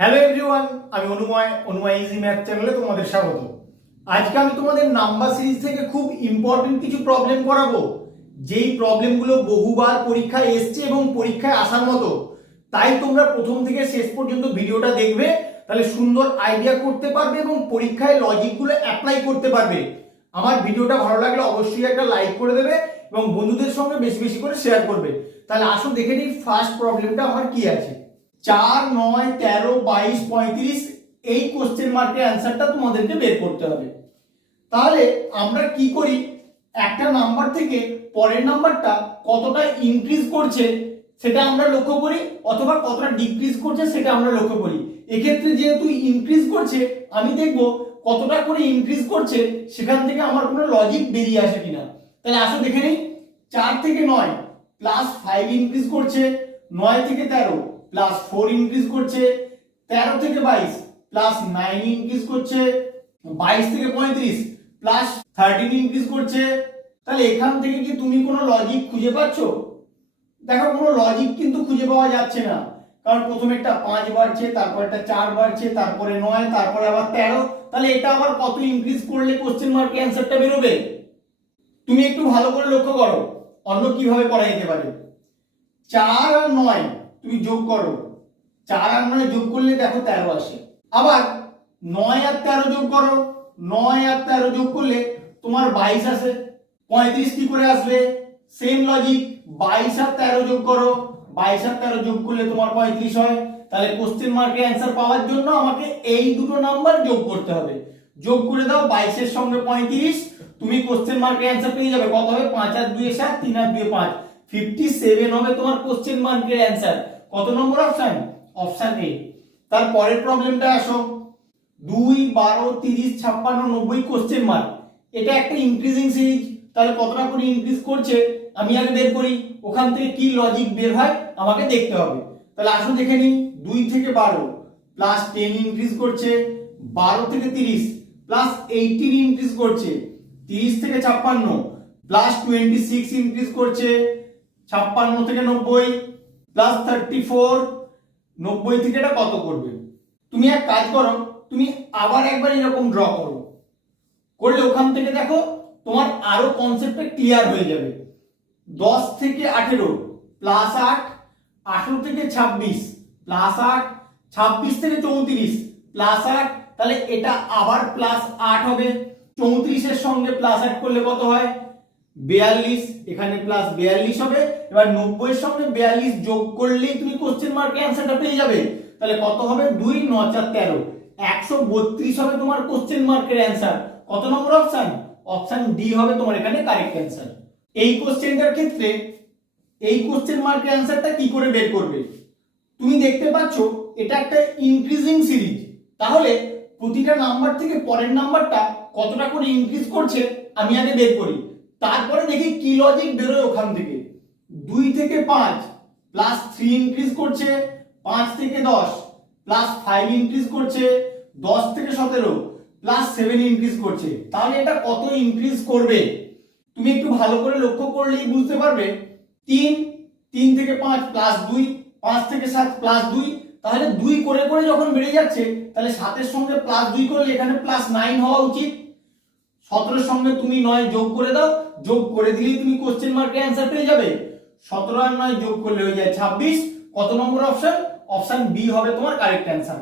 Hello everyone, আমি অনুময় easy math চ্যানেলে তোমাদের স্বাগত। আজকে আমি তোমাদের নাম্বার সিরিজ থেকে খুব ইম্পর্টেন্ট কিছু প্রবলেম করাবো, যেই প্রবলেমগুলো বহুবার পরীক্ষায় এসছে এবং পরীক্ষায় আসার মতো। তাই তোমরা প্রথম থেকে শেষ পর্যন্ত ভিডিওটা দেখবে, তাহলে সুন্দর আইডিয়া করতে পারবে এবং পরীক্ষায় লজিকগুলো অ্যাপ্লাই করতে পারবে। আমার ভিডিওটা ভালো লাগলে অবশ্যই একটা লাইক করে দেবে এবং বন্ধুদের সঙ্গে বেশি বেশি করে শেয়ার করবে। তাহলে আসুন দেখে নিই ফার্স্ট প্রবলেমটা আমার কি আছে। 4, 9, 13, 22, 35 এই কোশ্চেন মার্কের অ্যান্সারটা তোমাদেরকে বের করতে হবে। তাহলে আমরা কি করি, একটা নাম্বার থেকে পরের নাম্বারটা কতটা ইনক্রিজ করছে সেটা আমরা লক্ষ্য করি, অথবা কতটা ডিক্রিজ করছে সেটা আমরা লক্ষ্য করি। এক্ষেত্রে যেহেতু ইনক্রিজ করছে, আমি দেখব কতটা করে ইনক্রিজ করছে, সেখান থেকে আমার কোনো লজিক বেরিয়ে আসে কিনা। তাহলে আসো দেখে নিই। 4 থেকে 9 প্লাস 5 ইনক্রিজ করছে, 9 থেকে 13 প্লাস 4 ইনক্রিজ করছে, 13 থেকে 22 প্লাস 9 ইনক্রিজ করছে, 22 থেকে 35 প্লাস 13 ইনক্রিজ করছে। তাহলে এখান থেকে কি তুমি কোনো লজিক খুঁজে পাচ্ছ? দেখো, কোনো লজিক কিন্তু খুঁজে পাওয়া যাচ্ছে না, কারণ প্রথমে একটা 5 বাড়ছে, তারপর একটা 4 বাড়ছে, তারপরে 9, তারপরে আবার 13। তাহলে এটা আবার কত ইনক্রিজ করলে কোশ্চেন মার্কে অ্যান্সারটা বেরোবে? তুমি একটু ভালো করে লক্ষ্য করো অন্য কিভাবে করা যেতে পারে। 4 আর 9 তুমি যোগ করো, 4 আর 9 যোগ করলে দেখো 13 আসে। আবার 9 আর 13 যোগ করো, 9 আর 13 যোগ করলে তোমার 22 আসে। 35 কি করে আসবে? সেম লজিক, 22 আর 13 যোগ করো, 22 আর 13 যোগ করলে তোমার 35 হয়। তাহলে কোশ্চেন মার্কের অ্যান্সার পাওয়ার জন্য আমাকে এই দুটো নাম্বার যোগ করতে হবে। যোগ করে দাও 22 এর সঙ্গে 35, তুমি কোশ্চেন মার্কের অ্যান্সার পেয়ে যাবে। কত হবে? 5 আর 2 7, 3 আর 2 5, 57 হবে তোমার কোশ্চেন মার্কের অ্যান্সার। কত নম্বর অপশন? Option A. তার পরের প্রবলেমটা আসো। 2, 12, 30, 56, 90 কোশ্চেন মার্ক। এটা একটা ইনক্রিজিং সিরিজ, তাহলে কতটা করে ইনক্রিজ করছে আমি আগে বের করি, ওখান থেকে কি লজিক বের হয় আমাকে দেখতে হবে। তাহলে আসুন দেখে নিই। 2 থেকে 12 প্লাস 10 ইনক্রিজ করছে, 12 থেকে 30 প্লাস 18 ইনক্রিজ করছে, 30 থেকে 56 প্লাস 26 ইনক্রিজ করছে, 56 থেকে 90 প্লাস 34, 90 থেকে এটা কত করবে? তুমি এক কাজ করো, তুমি আবার একবার এরকম ড্র করো, করলে ওখান থেকে দেখো তোমার আরো কনসেপ্টটা ক্লিয়ার হয়ে যাবে। 10 থেকে 18 প্লাস 8, 18 থেকে 26 প্লাস 8, 26 থেকে 34 প্লাস 8, তাহলে এটা আবার প্লাস 8 হবে। 34 এর সঙ্গে প্লাস 8 করলে কত হয়? 42, এখানে প্লাস 42 হবে। এবার 90 এর সঙ্গে 42 যোগ করলেই তুমি কোশ্চেন মার্কের অ্যান্সারটা পেয়ে যাবে। তাহলে কত হবে? 2, 9, 4, 13, 132 হবে তোমার কোশ্চেন মার্কের অ্যান্সার। কত নম্বর অপশন? অপশন ডি হবে তোমার এখানে কারেক্ট অ্যান্সার। এই কোশ্চেনটার ক্ষেত্রে এই কোশ্চেন মার্কের অ্যান্সারটা কি করে বের করবে? তুমি দেখতে পাচ্ছ এটা একটা ইনক্রিজিং সিরিজ, তাহলে প্রতিটা নাম্বার থেকে পরের নাম্বারটা কতটা করে ইনক্রিজ করছে আমি আগে বের করি, তারপরে দেখি কি লজিক বেরোয় ওখান থেকে। 2 থেকে 5 প্লাস 3 ইনক্রিজ করছে, 5 থেকে 10 প্লাস 5 ইনক্রিজ করছে, 10 থেকে 17 প্লাস 7 ইনক্রিজ করছে। তাহলে এটা কত ইনক্রিজ করবে তুমি একটু ভালো করে লক্ষ্য করলেই বুঝতে পারবে। 3 থেকে 5 প্লাস 2, 5 থেকে 7 প্লাস 2, তাহলে 2 করে করে যখন বেড়ে যাচ্ছে, তাহলে 7 এর সঙ্গে প্লাস 2 করলে এখানে প্লাস 9 হওয়া উচিত। 17 এর সঙ্গে তুমি 9 যোগ করে দাও, যোগ করে দিলেই তুমি কোশ্চেন মার্কের অ্যান্সার পেয়ে যাবে। 17 আর 9 যোগ করলে হয়ে যায় 26। কত নম্বর অপশন? অপশন বি হবে তোমার কারেক্ট অ্যান্সার।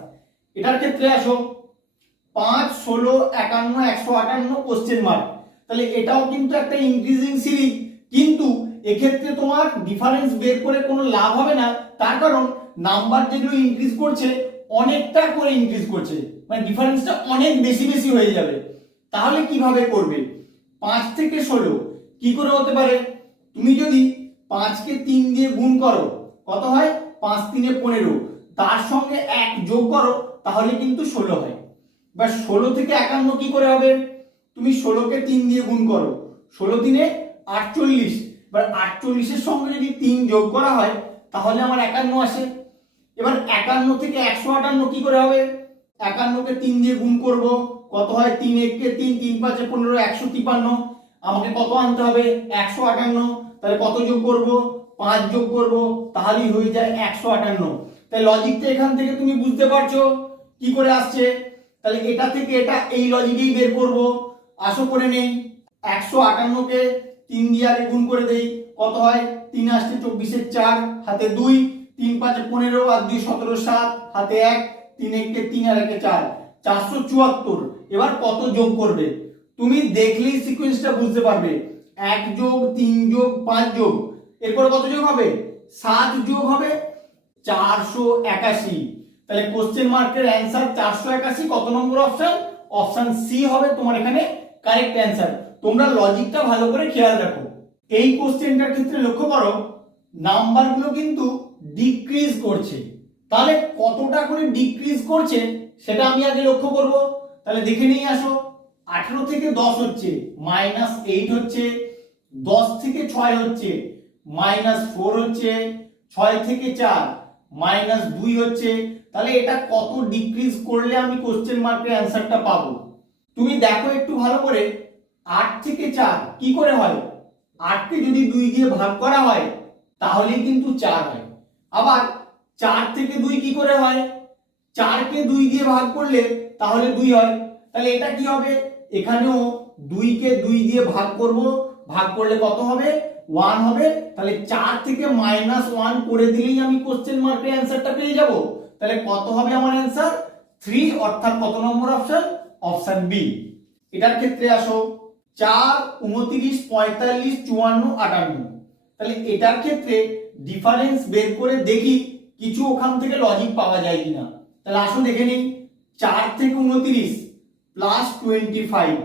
এটার ক্ষেত্রে আসো। 5, 16, 51, 158 কোশ্চেন মার্ক। তাহলে এটাও কিন্তু একটা ইনক্রিজিং সিরিজ, কিন্তু এক্ষেত্রে তোমার ডিফারেন্স বের করে কোনো লাভ হবে না, তার কারণ নাম্বার যেগুলো ইনক্রিজ করছে অনেকটা করে ইনক্রিজ করছে, মানে ডিফারেন্সটা অনেক বেশি বেশি হয়ে যাবে। তাহলে কিভাবে করবে? 5 থেকে 16 কি করে হতে পারে? তুমি যদি 5 কে 3 দিয়ে গুণ করো, কত হয়? 5 3 15, তার সঙ্গে 1 যোগ করো, তাহলে কিন্তু 16 হয়। বা 16 থেকে 51 কি করে হবে? তুমি 16 কে 3 দিয়ে গুণ করো, 16 3 48, এবার 48 এর সঙ্গে যদি 3 যোগ করা হয় তাহলে আমার 51 আসে। এবার 51 থেকে 158 কি করে হবে? 51 কে 3 দিয়ে গুণ করব, কত হয়? 3 1 কে 3, 3 5 15, 153। আমাকে কত আনতে হবে? 158। তাহলে কত যোগ করব? 5 যোগ করব, তাহলেই হয়ে যায় 158। তাই লজিকটা এখান থেকে তুমি বুঝতে পারছো কি করে আসছে। তাহলে এটা থেকে এটা এই লজিকেই বের করব। আসো করে নেই। 158 কে 3 দিয়ে আগে গুণ করে দেই, কত হয়? 3 আসছে 24 4 হাতে 2, 3 5 15 আর 2 17 7 হাতে 1, 3 1 কে 3 আর 1 কে 4, 474। এবার কত যোগ করবে? তুমি দেখলেই সিকোয়েন্সটা বুঝতে পারবে। 1 যোগ 3 যোগ 5 যোগ, এরপর কত যোগ হবে? 7 যোগ হবে 481। তাহলে কোশ্চেন মার্কের অ্যান্সার 481। কত নম্বর অপশন? অপশন সি হবে তোমার এখানে কারেক্ট অ্যান্সার। তোমরা লজিকটা ভালো করে খেয়াল রাখো। এই কোশ্চেনটার ক্ষেত্রে লক্ষ্য করো নাম্বারগুলো কিন্তু ডিক্রিজ করছে। তাহলে কতটা করে ডিক্রিজ করছে সেটা আমি আগে লক্ষ্য করব। তাহলে দেখে নিয়ে আসো। 18 থেকে 10 হচ্ছে -8 হচ্ছে, 10 থেকে 6 হচ্ছে -4 হচ্ছে, 6 থেকে 4 -2 হচ্ছে। তাহলে এটা কত ডিক্রিজ করলে আমি কোশ্চেন মার্কের অ্যান্সারটা পাবো? তুমি দেখো একটু ভালো করে। 8 থেকে 4 কি করে হয়? 8 কে যদি 2 দিয়ে ভাগ করা হয় তাহলে কিন্তু 4 হয়। আবার 4 থেকে 2 কি করে হয়? 4 কে 2 দিয়ে ভাগ করলে তাহলে 2 হয়। তাহলে এটা কি হবে? এখানেও 2 কে 2 দিয়ে ভাগ করব, ভাগ করলে কত হবে? 1 হবে। তাহলে 4 থেকে -1 করে দিলেই আমি কোশ্চেন মার্কের অ্যান্সারটা পেয়ে যাব। তাহলে কত হবে আমার অ্যান্সার? 3, অর্থাৎ কত নম্বর অপশন? Option B. এটার ক্ষেত্রে আসো। 4 29 45 54 58। তাহলে এটার ক্ষেত্রে ডিফারেন্স বের করে দেখি কিছু ওখান থেকে লজিক পাওয়া যায় কিনা। তাহলে আসো দেখে নিই। 4 থেকে 29 প্লাস 25,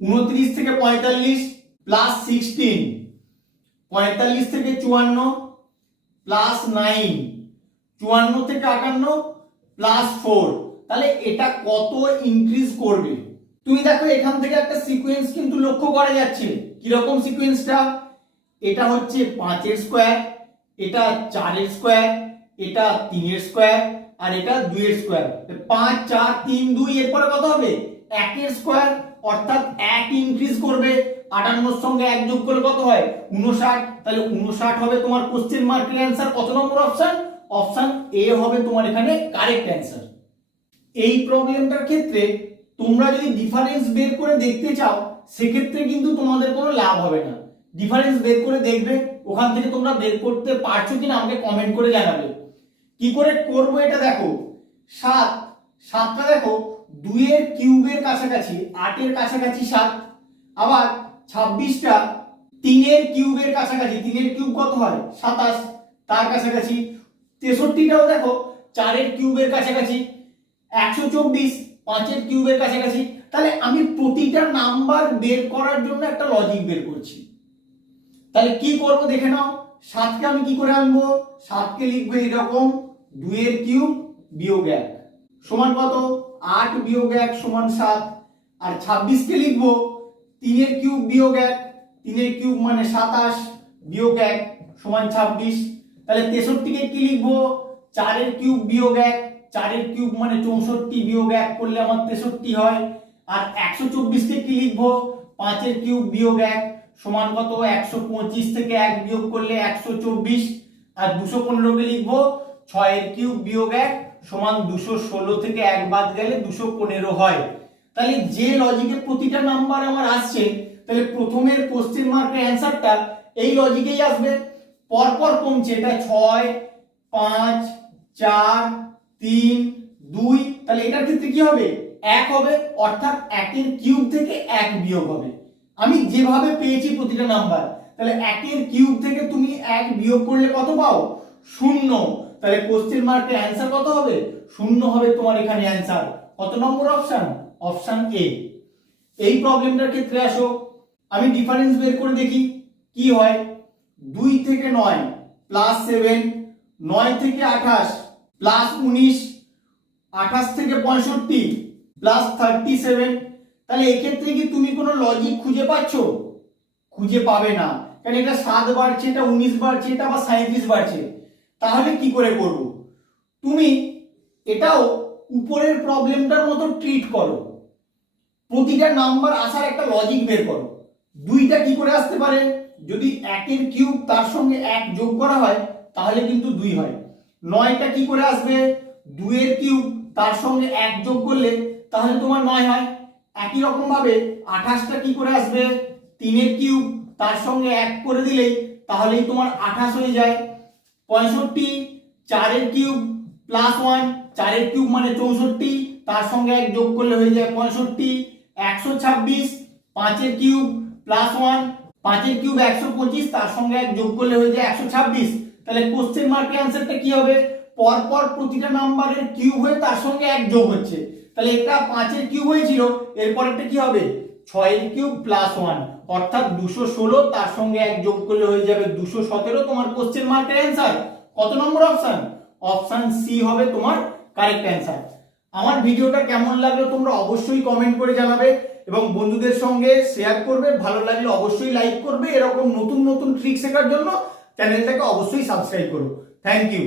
29 থেকে 45 প্লাস 16, 45 থেকে 54 প্লাস 9, 54 থেকে 58 প্লাস 4। তাহলে এটা কত ইনক্রিজ করবে? তুমি দেখো এখান থেকে একটা সিকোয়েন্স কিন্তু লক্ষ্য করা যাচ্ছে। কি রকম সিকোয়েন্সটা? এটা হচ্ছে 5 এর স্কয়ার, এটা 4 এর স্কয়ার, এটা 3 এর স্কয়ার আর এটা 2 এর স্কয়ার। 5 4 3 2, এরপরে কত হবে? 1 এর স্কয়ার, অর্থাৎ 1 ইনক্রিজ করবে। 58 এর সঙ্গে 1 যোগ করলে কত হয়? 59। তাহলে 59 হবে তোমার কোশ্চেন মার্কের অ্যান্সার। কত নম্বর অপশন? অপশন এ হবে তোমার এখানে কারেক্ট অ্যান্সার। এই প্রবলেমটার ক্ষেত্রে তোমরা যদি ডিফারেন্স বের করে দেখতে চাও সেক্ষেত্রে কিন্তু তোমাদের কোনো লাভ হবে না। ডিফারেন্স বের করে দেখবে, ওখান থেকে তোমরা বের করতে পারছো কিনা আমাকে কমেন্ট করে জানাবে। কি করে করব এটা দেখো। 7টা দেখো 2 এর কিউবের কাছাকাছি, 8 এর কাছাকাছি 7। আবার 26টা 3 এর কিউবের কাছাকাছি, 3 এর কিউব কত হয়? 27, তার কাছাকাছি। 63টাও দেখো 4 এর কিউবের কাছাকাছি। 124 5 এর কিউবের কাছাকাছি। তাহলে আমি প্রতিটা নাম্বার বের করার জন্য একটা লজিক বের করছি। তাহলে কি করব দেখে নাও। 7 কে আমি কি করে আনবো? 7 কে লিখবো এরকম, 2 এর কিউব বিয়োগ 1 সমান কত? 8 বিয়োগ 1 সমান 7। আর 26 কে লিখবো 3 এর কিউব বিয়োগ 1, 3 এর কিউব মানে 27 বিয়োগ 1 সমান 26। তাহলে 63 কে কি লিখবো? 4 এর কিউব বিয়োগ 1, 4 এর কিউব মানে 64 বিয়োগ 1 করলে আমার 63 হয়। আর 124 কে কি লিখবো? 5 এর কিউব বিয়োগ 1 সমান কত? 125 থেকে 1 বিয়োগ করলে 124। আর 215 কে লিখবো 6 এর কিউব বিয়োগ 1 সমান 216 থেকে 1 বাদ গেলে 215 হয়। তাহলে যে লজিকে প্রতিটা নাম্বার আমার আসছে, তাহলে প্রথমের কোশ্চেন মার্কের অ্যান্সারটা এই লজিকেই আসবে। পরপর কমছে, এটা 6 5 4 3 2। তাহলে এটার ক্ষেত্রে কি হবে? 1 হবে, অর্থাৎ 1 এর কিউব থেকে 1 বিয়োগ হবে। আমি যেভাবে পেয়েছি প্রতিটা নাম্বার। তাহলে 1 এর কিউব থেকে তুমি 1 বিয়োগ করলে কত পাও? 0। তাহলে কোশ্চেন মার্কের অ্যান্সার কত হবে? 0 হবে তোমার এখানে অ্যান্সার। কত নম্বর অপশন? Option A. এই প্রবলেমটার ক্ষেত্রে আসো, আমি ডিফারেন্স বের করে দেখি কি হয়। 2 থেকে 9 প্লাস 7, 9 থেকে 28 প্লাস 19, 28 থেকে 65 প্লাস 37। তাহলে এক্ষেত্রে কি তুমি কোনো লজিক খুঁজে পাচ্ছ? খুঁজে পাবে না, কারণ এটা 7 বাড়ছে, এটা 19 বাড়ছে, এটা আবার 37 বাড়ছে। তাহলে কি করে করব? তুমি এটাও উপরের প্রবলেমটার মতো ট্রিট করো। প্রতিটা নাম্বার আসার একটা লজিক বের করো। 2টা কি করে আসতে পারে? যদি 1 এর কিউব তার সঙ্গে 1 যোগ করা হয় তাহলে কিন্তু 2 হয়। 9টা কি করে আসবে, 2 এর কিউব তার সঙ্গে 1 যোগ করলে তাহলে তোমার 9 হয়। একই রকম ভাবে 28টা কি করে আসবে, 3 এর কিউব তার সঙ্গে 1 করে দিলেই তাহলেই তোমার 28 হয়ে যায়। 65 4 এর কিউব প্লাস 1, 4 এর কিউব মানে 64, তার সঙ্গে 1 যোগ করলে হয়ে যায় 65। 126 5 এর কিউব প্লাস 1, 5 এর কিউব 125, তার সঙ্গে 1 যোগ করলে হয়ে যায় 126। তাহলে কোশ্চেন মার্কের অ্যানসারটা কি হবে, পরপর প্রতিটা নাম্বারের কিউব হয়ে তার সঙ্গে 1 যোগ হচ্ছে। তাহলে এটা 5 এর কিউব হয়েছিল, এরপরেরটা কি হবে 6 এর কিউব প্লাস 1 অর্থাৎ 216, তার সঙ্গে 1 যোগ করলে হয়ে যাবে 217। তোমার কোশ্চেন মার্কের অ্যানসার কত নম্বর অপশন, অপশন সি হবে তোমার কারেক্ট অ্যানসার। আমার ভিডিওটা কেমন লাগলো তোমরা অবশ্যই কমেন্ট করে জানাবে এবং বন্ধুদের সঙ্গে শেয়ার করবে। ভালো লাগলে অবশ্যই লাইক করবে। এরকম নতুন নতুন ট্রিক শেখার জন্য চ্যানেলটাকে অবশ্যই সাবস্ক্রাইব করো। Thank you.